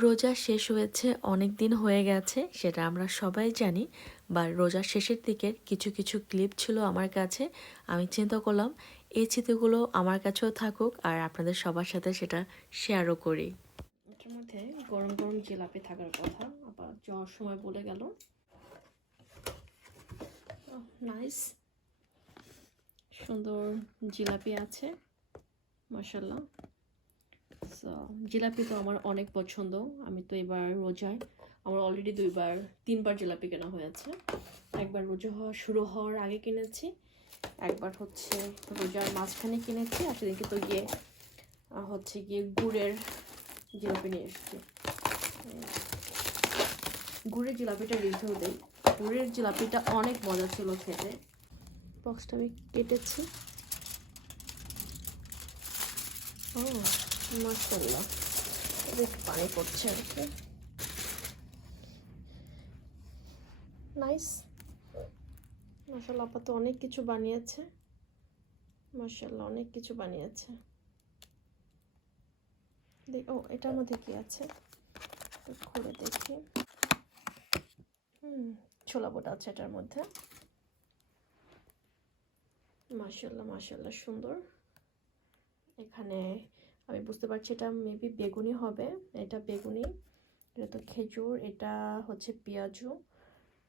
রোজা শেষ হয়েছে অনেক দিন হয়ে গেছে, সেটা আমরা সবাই জানি। বা রোজার শেষের দিকের কিছু কিছু ক্লিপ ছিল আমার কাছে। আমি চিন্তা করলাম এই স্মৃতিগুলো আমার কাছেও থাকুক আর আপনাদের সবার সাথে সেটা শেয়ারও করি। এটার মধ্যে গরম গরম জিলাপি থাকার কথা, আবার যাওয়ার সময় বলে গেল। নাইস, সুন্দর জিলাপি আছে, মাশাল্লাহ। সো জিলাপি তো আমার অনেক পছন্দ। আমি তো এবার রোজায় আমার অলরেডি 3বার জিলাপি কেনা হয়েছে। একবার রোজা হওয়া শুরু হওয়ার আগে কিনেছি, একবার হচ্ছে রোজার মাঝখানে কিনেছি, আর সেদিনকে তো গিয়ে গুড়ের জিলাপি নিয়ে এসেছি। গুড়ের জিলাপিটা রিভিউ দেই। গুড়ের জিলাপিটা অনেক মজা ছিল খেতে। বক্সটা আমি কেটেছি। ও মাশাআল্লাহ, একটু পানি পড়ছে আর কি। নাইস, মাশাআল্লাহ। আপা তো অনেক কিছু বানিয়েছে, মাশাআল্লাহ অনেক কিছু বানিয়েছে। ও এটার মধ্যে কি আছে খুলে দেখি। ছোলা বোটা আছে এটার মধ্যে। মাশাআল্লাহ মাশাআল্লাহ, সুন্দর। এখানে আমি বুঝতে পারছি এটা মেবি বেগুনি হবে। এটা বেগুনি, এটা তো খেজুর, এটা হচ্ছে পেঁয়াজু,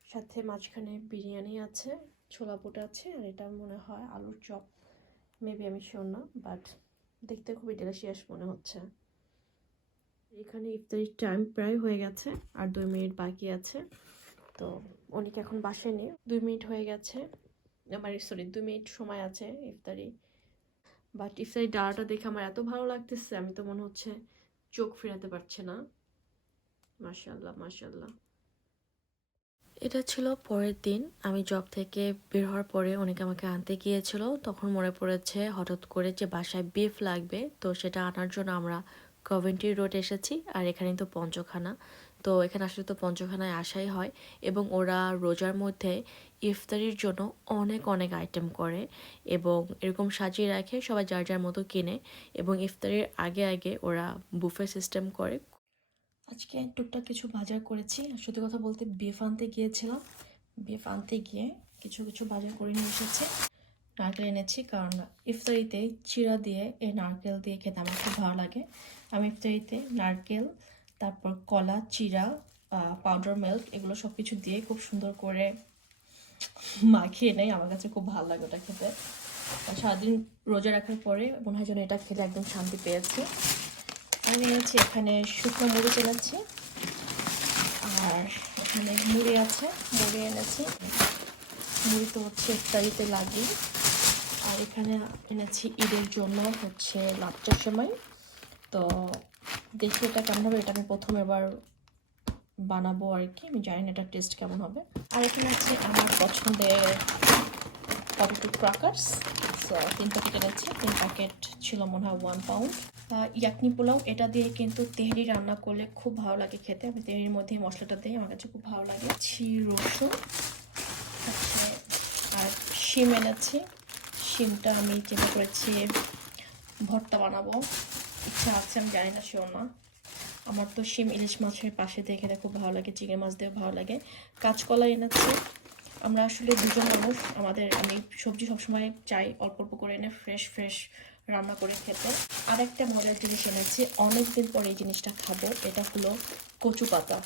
সাথে মাঝখানে বিরিয়ানি আছে, ছোলা বুট আছে, আর এটা মনে হয় আলুর চপ। মেবি আমি শিওর না, বাট দেখতে খুবই ডেলিশিয়াস মনে হচ্ছে। এখানে ইফতারির টাইম প্রায় হয়ে গেছে, আর 2 মিনিট বাকি আছে। তো অনেকে এখন বাসায় নেই, 2 মিনিট হয়ে গেছে, আমার 2 মিনিট সময় আছে ইফতারি। বাট ইফতারি ডালাটা দেখে আমার এত ভালো লাগতেছে, আমি তো মনে হচ্ছে চোখ ফেরাতে পারছে না। মাশাআল্লাহ মাশাআল্লাহ। এটা ছিল পরের দিন, আমি জব থেকে বের হওয়ার পরে অনেকে আমাকে আনতে গিয়েছিল। তখন মনে পড়েছে হঠাৎ করে যে বাসায় বিফ লাগবে, তো সেটা আনার জন্য আমরা কভেন্ট্রি রোড এসেছি। আর এখানে তো পঞ্চখানা, তো এখানে আসলে তো পঞ্চখানায় আসাই হয়। এবং ওরা রোজার মধ্যে ইফতারির জন্য অনেক অনেক আইটেম করে এবং এরকম সাজিয়ে রাখে, সবাই যার যার মতো কিনে। এবং ইফতারির আগে আগে ওরা বুফে সিস্টেম করে। আজকে টুকটাক কিছু বাজার করেছি। সত্যি কথা বলতে বিফ আনতে গিয়েছিলাম, বিফ আনতে গিয়ে কিছু কিছু বাজার করে নিয়ে এসেছি। নারকেল এনেছি, কারণ ইফতারিতে চিড়া দিয়ে এই নারকেল দিয়ে খেতে আমার খুব ভালো লাগে। আমি ইফতারিতে নারকেল, তারপর কলা, চিড়া, পাউডার মিল্ক, এগুলো সব কিছু দিয়ে খুব সুন্দর করে মাখিয়ে নেই। আমার কাছে খুব ভালো লাগে ওটা খেতে। সারাদিন রোজা রাখার পরে মনে হয় যেন এটা খেলে একদম শান্তি পেয়েছে। আমি এনেছি এখানে শুকনো মরিচ এনেছি, আর এখানে মুড়ি আছে, মুড়ি এনেছি। মুড়ি তো হচ্ছে ইফতারিতে লাগে। আর এখানে এনেছি ঈদের জন্য হচ্ছে লাচ্চা সেমাই। তো দেখি এটা কেমন হবে, এটা আমি এবার বানাবো আর কি, আমি জানি না এটা টেস্ট কেমন হবে। আর এখানে আছে আমার পছন্দের পটেটো ক্রাকার্স। সো 3 প্যাকেট এনেছি, 3 প্যাকেট ছিল মনে হয় 1 পাউন্ড। ইয়াকনি পোলাও, এটা দিয়ে কিন্তু তেহরি রান্না করলে খুব ভালো লাগে খেতে। আমি তেহরির মধ্যে মশলাটা দিই, আমার কাছে খুব ভালো লাগে। রসুন আছে, আর শিম এনেছি। শিমটা আমি চিন্তা করেছি ভর্তা বানাবো, ইচ্ছা আছে, আমি জানি না শিওর না। আমার তো শিম ইলিশ মাছের পাশে দিয়ে খেতে খুব ভালো লাগে, চিংড়ি মাছ দিয়েও ভালো লাগে। কাঁচকলা এনেছি। আমরা আসলে দুজন মানুষ, আমি সবজি সবসময় চাই অল্প অল্প করে এনে ফ্রেশ ফ্রেশ রান্না করে খেতে। আরেকটা মজার জিনিস এনেছি, অনেকদিন পরে এই জিনিসটা খাবো। এটা হলো কচু পাতা,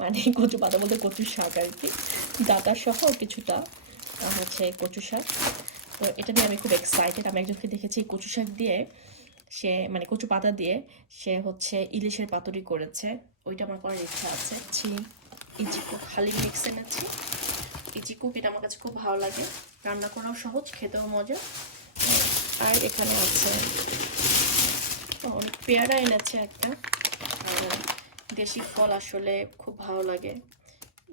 মানে কচু পাতা বলতে কচু শাক আর কি, ডাটা সহ কিছুটা হচ্ছে কচু শাক। তো এটা নিয়ে আমি খুব এক্সাইটেড। আমি একজনকে দেখেছি কচু শাক দিয়ে, সে মানে কচু পাতা দিয়ে সে হচ্ছে ইলিশের পাতুরি করেছে, ওইটা আমার করার ইচ্ছা আছে। ইজিকো খালি মিক্স এনেছি। ইজিকো এটা আমার কাছে খুব ভালো লাগে, রান্না করাও সহজ, খেতেও মজা। আর এখানে আছে পেয়ারা এনেছে একটা। দেশি ফল আসলে খুব ভালো লাগে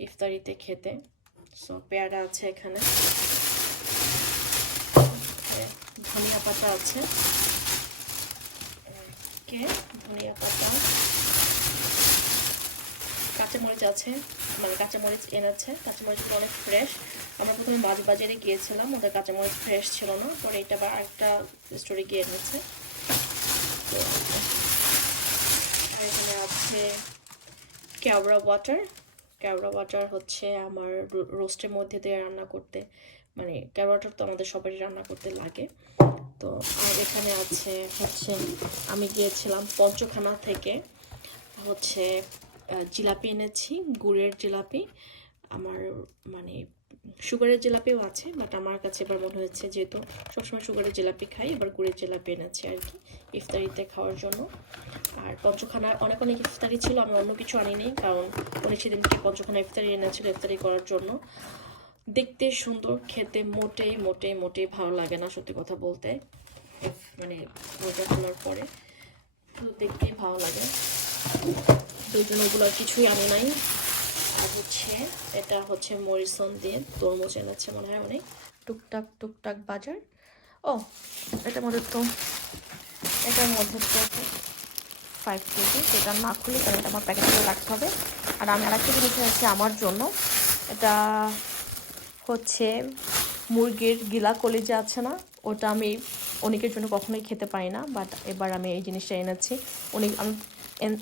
ইফতারিতে খেতে। সো পেয়ারা আছে এখানে, ধনিয়া পাতা আছে, ধনিয়া পাতা, কাঁচামরিচ আছে, মানে কাঁচামরিচ এনেছে। কাঁচামরিচগুলো অনেক ফ্রেশ। আমরা প্রথমে বাজারে গিয়েছিলাম, ওদের কাঁচামরিচ ফ্রেশ ছিল না, পরে এটা আবার আরেকটা স্টোরে গিয়ে এনেছে। তো এখানে আছে হচ্ছে কেওড়া ওয়াটার হচ্ছে আমার রোস্টের মধ্যে দিয়ে রান্না করতে, মানে কেওড়া ওয়াটার তো আমাদের সবারই রান্না করতে লাগে। তো আর এখানে আছে হচ্ছে আমি গিয়েছিলাম পঞ্চখানা থেকে হচ্ছে জিলাপি এনেছি, গুড়ের জিলাপি। আমার মানে সুগারের জিলাপিও আছে, বাট আমার কাছে এবার মনে হয়েছে যেহেতু সবসময় সুগারের জিলাপি খাই, এবার গুড়ের জিলাপি এনেছি আর কি ইফতারিতে খাওয়ার জন্য। আর পঞ্চখানা অনেক অনেক ইফতারি ছিল, আমি অন্য কিছু আনিনি, কারণ অনেক সেদিন পঞ্চখানা ইফতারি এনেছিল ইফতারি করার জন্য। দেখতে সুন্দর, খেতে মোটেই ভালো লাগে না সত্যি কথা বলতে, মানে রোজা খোলার পরে তো দেখতেই ভালো লাগে। তো জন্য ওগুলো কিছুই আমি নাই। আর হচ্ছে এটা হচ্ছে মরিসন দিয়ে তরমুজ এনেছে মনে হয় অনেক। টুকটাক বাজার। ও এটার মধ্যে তো 5 কেজি, সেটা না খুলে কারণ এটা আমার প্যাকেটে রাখতে হবে। আর আমি আরেকটা জিনিস এনেছি আমার জন্য, এটা হচ্ছে মুরগির গিলা কলিজা আছে না, ওটা আমি অনেকের জন্য কখনোই খেতে পারি না, বাট এবার আমি এই জিনিসটা এনেছি। আমি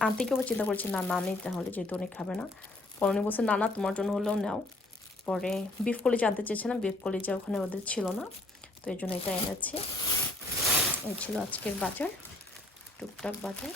আন্টিকেও চিন্তা করছি না নেই তাহলে, যেহেতু অনেক খাবে না। পরে উনি বলছে না তোমার জন্য হলেও নাও। পরে বিফ কলিজা আনতে চেয়েছিলাম, বিফ কলিজা ওখানে ওদের ছিল না, তো এই জন্য এটা এনেছি। এই ছিল আজকের বাজার, টুকটাক বাজার।